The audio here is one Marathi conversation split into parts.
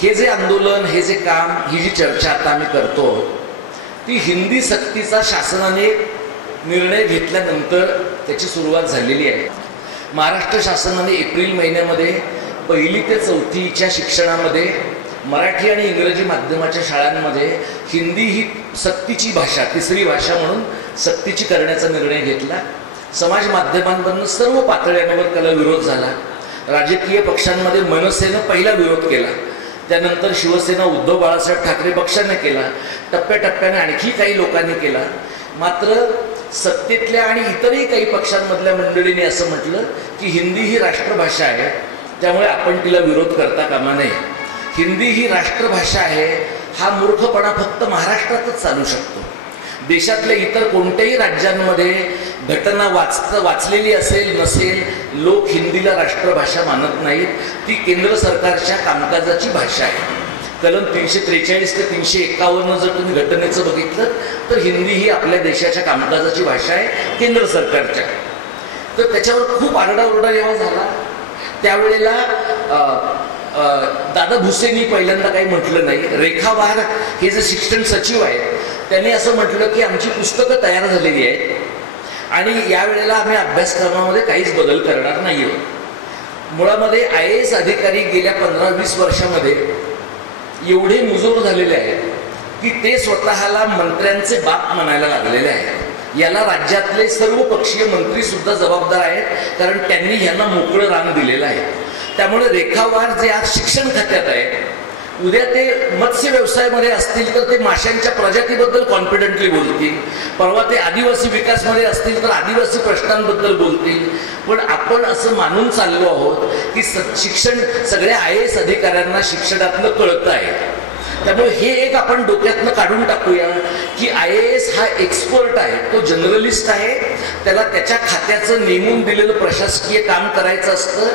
हे जे आंदोलन, हे जे काम, ही जी चर्चा आता आम्ही करतो, ती हिंदी सक्तीचा शासनाने निर्णय घेतल्यानंतर त्याची सुरुवात झालेली आहे. महाराष्ट्र शासनाने एप्रिल महिन्यामध्ये 1ली ते 4थीच्या शिक्षणामध्ये मराठी आणि इंग्रजी माध्यमाच्या शाळांमध्ये हिंदी ही सक्तीची भाषा, तिसरी भाषा म्हणून सक्तीची करण्याचा निर्णय घेतला. समाज माध्यमांमधून सर्व पातळ्यांवर त्याला विरोध झाला. राजकीय पक्षांमध्ये मनसेनं पहिला विरोध केला, त्यानंतर शिवसेना उद्धव बाळासाहेब ठाकरे पक्षाने केला, टप्प्याटप्प्याने आणखी काही लोकांनी केला. मात्र सत्तेतल्या आणि इतरही काही पक्षांमधल्या मंडळींनी असं म्हटलं की हिंदी ही राष्ट्रभाषा आहे, त्यामुळे आपण तिला विरोध करता कामा नये. हिंदी ही राष्ट्रभाषा आहे हा मूर्खपणा फक्त महाराष्ट्रातच चालू शकतो. देशातल्या इतर कोणत्याही राज्यांमध्ये घटना वाचलेली असेल नसेल, लोक हिंदीला राष्ट्रभाषा मानत नाहीत. ती केंद्र सरकारच्या कामकाजाची भाषा आहे. कलम 343 ते 351 जर तुम्ही घटनेचं बघितलं तर हिंदी ही आपल्या देशाच्या कामकाजाची भाषा आहे, केंद्र सरकारच्या. तर त्याच्यावर खूप आरडाओरडा जेव्हा झाला त्यावेळेला दादा भुसेंनी पहिल्यांदा काही म्हटलं नाही. रेखा वार हे जे शिक्षण सचिव आहेत त्यांनी असं म्हटलं की आमची पुस्तकं तयार झालेली आहेत आणि यावेळेला आम्ही अभ्यासक्रमामध्ये काहीच बदल करणार नाही आहोत. मुळामध्ये IAS अधिकारी गेल्या 15-20 वर्षामध्ये एवढे मुजोर झालेले आहेत की ते स्वतःला मंत्र्यांचे बाप म्हणायला लागलेले आहेत. याला राज्यातले सर्व पक्षीय मंत्री सुद्धा जबाबदार आहेत, कारण त्यांनी यांना मोकळं रान दिलेलं आहे. त्यामुळे रेखा वार जे आज शिक्षण खात्यात आहे, उद्या ते मत्स्य व्यवसायामध्ये असतील तर ते माशांच्या प्रजातीबद्दल कॉन्फिडेंटली बोलतील, परवा ते आदिवासी विकासमध्ये असतील तर आदिवासी प्रश्नांबद्दल बोलतील. पण आपण असं मानून चाललो आहोत की शिक्षण सगळ्या IAS अधिकाऱ्यांना शिक्षणातलं कळतं आहे. त्यामुळे हे एक आपण डोक्यातनं काढून टाकूया की IAS हा एक्सपर्ट आहे, तो जनरलिस्ट आहे. त्याला त्याच्या खात्याचं नेमून दिलेलं प्रशासकीय काम करायचं असतं.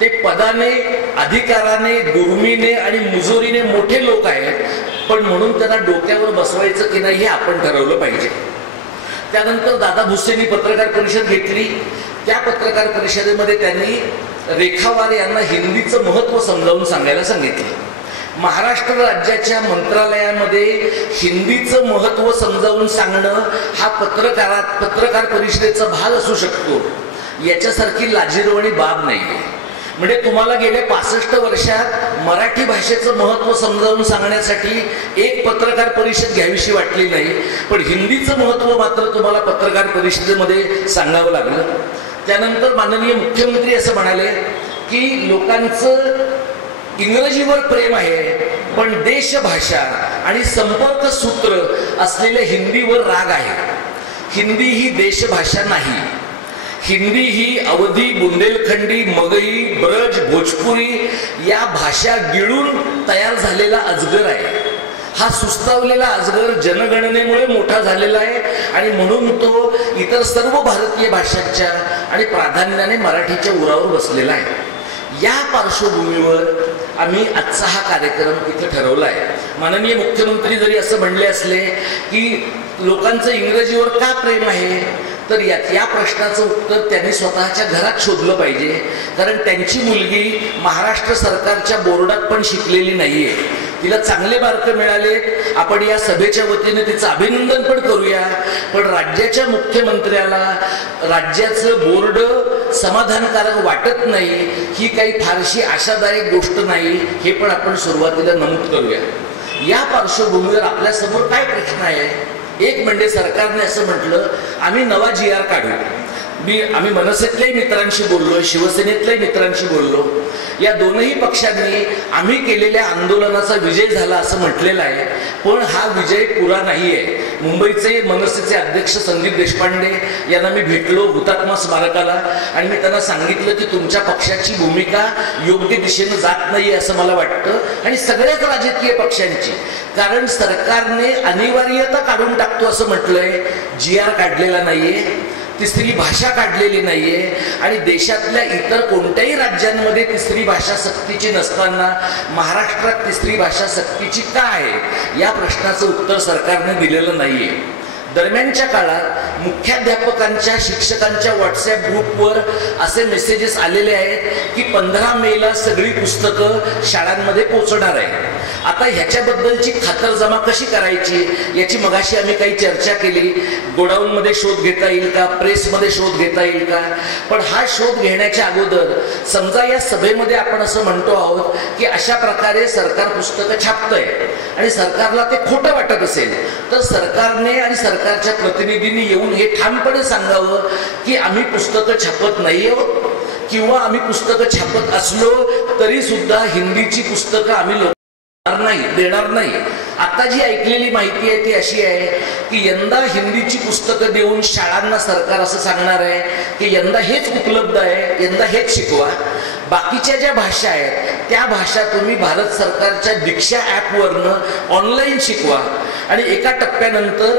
ते पदाने, अधिकाराने, दुर्मीने आणि मुजोरीने मोठे लोक आहेत, पण म्हणून त्यांना डोक्यावर बसवायचं की नाही हे आपण ठरवलं पाहिजे. त्यानंतर दादा भुसेंनी पत्रकार परिषद घेतली. त्या पत्रकार परिषदेमध्ये त्यांनी रेखा वार यांना हिंदीचं महत्त्व समजावून सांगायला सांगितलं. महाराष्ट्र राज्याच्या मंत्रालयामध्ये हिंदीचं महत्त्व समजावून सांगणं हा पत्रकार परिषदेचा भाग असू शकतो, याच्यासारखी लाजिरवाणी बाब नाही. म्हणजे तुम्हाला गेल्या 65 वर्षात मराठी भाषेचं महत्त्व समजावून सांगण्यासाठी एक पत्रकार परिषद घ्यावीशी वाटली नाही, पण हिंदीचं महत्त्व मात्र तुम्हाला पत्रकार परिषदेमध्ये सांगावं लागलं. त्यानंतर माननीय मुख्यमंत्री असं म्हणाले की लोकांचं इंग्रजीवर प्रेम आहे, पण देशभाषा आणि संपर्क सूत्र असलेल्या हिंदीवर राग आहे. हिंदी ही देशभाषा नाही. हिंदी ही अवधी, बुंदेलखंडी, मगही, ब्रज, भोजपुरी या भाषा गिळून तयार झालेला अजगर आहे. हा सुस्तावलेला अजगर जनगणनेमुळे मोठा झालेला आहे आणि म्हणून तो इतर सर्व भारतीय भाषांच्या आणि प्राधान्याने मराठीच्या उरावर बसलेला आहे. या पार्श्वभूमीवर आम्ही आजचा हा कार्यक्रम इथे ठरवला आहे. माननीय मुख्यमंत्री जरी असं म्हणले असले की लोकांचं इंग्रजीवर का प्रेम आहे, तर या प्रश्नाचं उत्तर त्यांनी स्वतःच्या घरात शोधलं पाहिजे. कारण त्यांची मुलगी महाराष्ट्र सरकारच्या बोर्डात पण शिकलेली नाहीये. तिला चांगले मार्क मिळाले. आपण या सभेच्या वतीने तिचं अभिनंदन पण करूया. पण राज्याच्या मुख्यमंत्र्याला राज्याचं बोर्ड समाधानकारक वाटत नाही ही काही फारशी आशादायक गोष्ट नाही, हे पण आपण सुरुवातीला नमूद करूया. या पार्श्वभूमीवर आपल्यासमोर काय प्रश्न आहे? एक म्हणजे सरकारने असं म्हटलं आम्ही नवा GR काढू. आम्ही मनसेतल्याही मित्रांशी बोललो, शिवसेनेतल्याही मित्रांशी बोललो. या दोनही पक्षांनी आम्ही केलेल्या आंदोलनाचा विजय झाला असं म्हटलेलं आहे, पण हा विजय पुरा नाही आहे. मुंबईचे मनसेचे अध्यक्ष संदीप देशपांडे यांना मी भेटलो हुतात्मा स्मारकाला आणि मी त्यांना सांगितलं की तुमच्या पक्षाची भूमिका योग्य दिशेनं जात नाही असं मला वाटतं, आणि सगळ्याच राजकीय पक्षांची. कारण सरकारने अनिवार्यता काढून टाकतो असं म्हटलंय, GR काढलेला नाहीये, तिसरी भाषा काढलेली नाहीये आणि देशातल्या इतर कोणत्याही राज्यांमध्ये तिसरी भाषा सक्तीची नसताना महाराष्ट्रात तिसरी भाषा सक्तीची का आहे या प्रश्नाचं उत्तर सरकारने दिलेलं नाहीये. दरम्यानच्या काळात मुख्याध्यापकांच्या, शिक्षकांच्या व्हॉट्सॲप ग्रुपवर असे मेसेजेस आलेले आहेत की 15 मेला सगळी पुस्तकं शाळांमध्ये पोहोचणार आहेत. आता ह्याच्याबद्दलची खातरजमा कशी करायची याची मगाशी आम्ही काही चर्चा केली. गोडाऊनमध्ये शोध घेता येईल का, प्रेसमध्ये शोध घेता येईल का. पण हा शोध घेण्याच्या अगोदर समजा या सभेमध्ये आपण असं म्हणतो आहोत की अशा प्रकारे सरकार पुस्तकं छापतंय आणि सरकारला ते खोटं वाटत असेल, तर सरकारने आणि सरकारच्या प्रतिनिधींनी येऊन हे ठामपणे सांगावं की आम्ही पुस्तकं छापत नाही आहोत, किंवा आम्ही पुस्तकं छापत असलो तरी सुद्धा हिंदीची पुस्तकं आम्ही देणार नाही. आता जी ऐकलेली माहिती आहे ती अशी आहे की यंदा हिंदीची पुस्तकं देऊन शाळांना सरकार असं सांगणार आहे की यंदा हेच उपलब्ध आहे, यंदा हेच शिकवा. बाकीच्या ज्या भाषा आहेत त्या भाषा तुम्ही भारत सरकारच्या दीक्षा ॲपवरनं ऑनलाईन शिकवा. आणि एका टप्प्यानंतर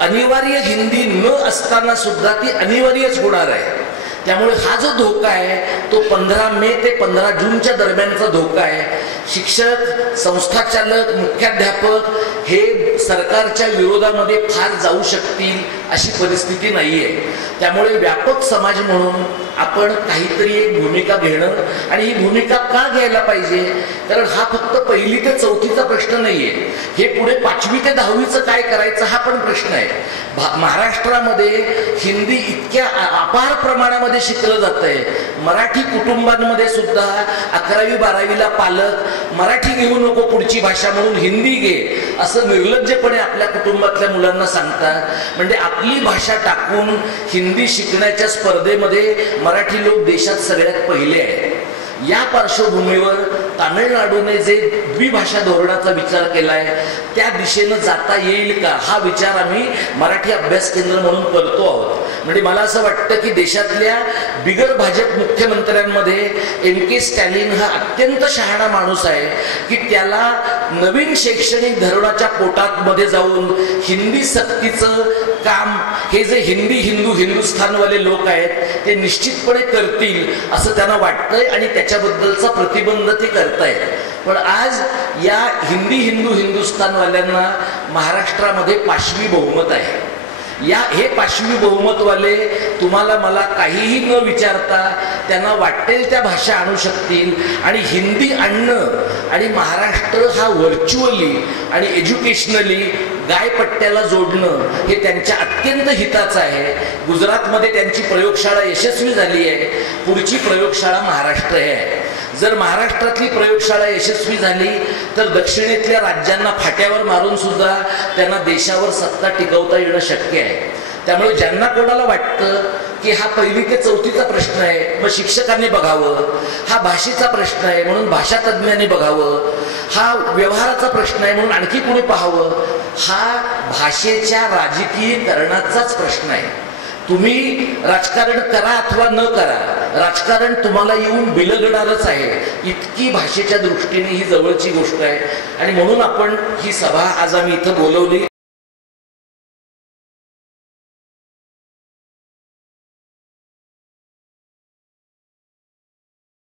अनिवार्य हिंदी न असताना सुद्धा ती अनिवार्यच होणार आहे. त्यामुळे हा जो धोका आहे तो 15 मे ते 15 जूनच्या दरम्यानचा धोका आहे. शिक्षक, संस्थाचालक, मुख्याध्यापक हे सरकारच्या विरोधामध्ये फार जाऊ शकतील अशी परिस्थिती नाही आहे. त्यामुळे व्यापक समाज म्हणून आपण काहीतरी एक भूमिका घेणं, आणि ही भूमिका का घ्यायला पाहिजे, कारण हा फक्त 1ली ते 4थीचा प्रश्न नाहीये, हे पुढे 5वी ते 10वीचं काय करायचं हा पण प्रश्न आहे. महाराष्ट्रामध्ये हिंदी इतक्या अपार प्रमाणामध्ये शिकलं जातंय. मराठी कुटुंबांमध्ये सुद्धा 11वी 12वीला पालक मराठी घेऊ नको पुढची भाषा म्हणून हिंदी घे असं निर्लज्जपणे आपल्या कुटुंबातल्या मुलांना सांगतात. म्हणजे आपली भाषा टाकून हिंदी शिकण्याच्या स्पर्धेमध्ये मराठी लोक देशात सगळ्यात पहिले आहेत. या पार्श्वभूमीवर तामिळनाडूने जे द्विभाषा धोरणाचा विचार केलाय त्या दिशेनं जाता येईल का हा विचार आम्ही मराठी अभ्यास केंद्र म्हणून करतो आहोत. म्हणजे मला असं वाटतं की देशातल्या बिगर भाजप मुख्यमंत्र्यांमध्ये M.K. स्टॅलिन हा अत्यंत शहाणा माणूस आहे की त्याला नवीन शैक्षणिक धोरणाच्या पोटात मध्ये जाऊन हिंदी सक्तीचं काम हे जे हिंदुस्थानवाले लोक आहेत ते निश्चितपणे करतील असं त्यांना वाटतंय आणि त्याच्याबद्दलचा प्रतिबंध ते करतायत. पण आज या हिंदुस्थानवाल्यांना महाराष्ट्रामध्ये पाशवी बहुमत आहे. हे पाशवी बहुमतवाले तुम्हाला मला काहीही न विचारता त्यांना वाटेल त्या भाषा आणू शकतील आणि हिंदी आणणं आणि महाराष्ट्र हा व्हर्च्युअली आणि एज्युकेशनली गायपट्ट्याला जोडणं हे त्यांच्या अत्यंत हिताचं आहे. गुजरातमध्ये त्यांची प्रयोगशाळा यशस्वी झाली आहे. पुढची प्रयोगशाळा महाराष्ट्र आहे. जर महाराष्ट्रातली प्रयोगशाळा यशस्वी झाली तर दक्षिणेतल्या राज्यांना फाट्यावर मारून सुद्धा त्यांना देशावर सत्ता टिकवता येणं शक्य आहे. त्यामुळे ज्यांना कोणाला वाटतं की हा 1ली ते 4थीचा प्रश्न आहे मग शिक्षकांनी बघावं, हा भाषेचा प्रश्न आहे म्हणून भाषा तज्ज्ञांनी बघावं, हा व्यवहाराचा प्रश्न आहे म्हणून आणखी कोणी पाहावं, हा भाषेच्या राजकीयकरणाचाच प्रश्न आहे. तुम्ही राजकारण करा अथवा न करा, राजकारण तुम्हाला येऊन बिलगणारच आहे. इतकी भाषेच्या दृष्टीने ही जवळची गोष्ट आहे आणि म्हणून आपण ही सभा आज आम्ही इथं बोलवली.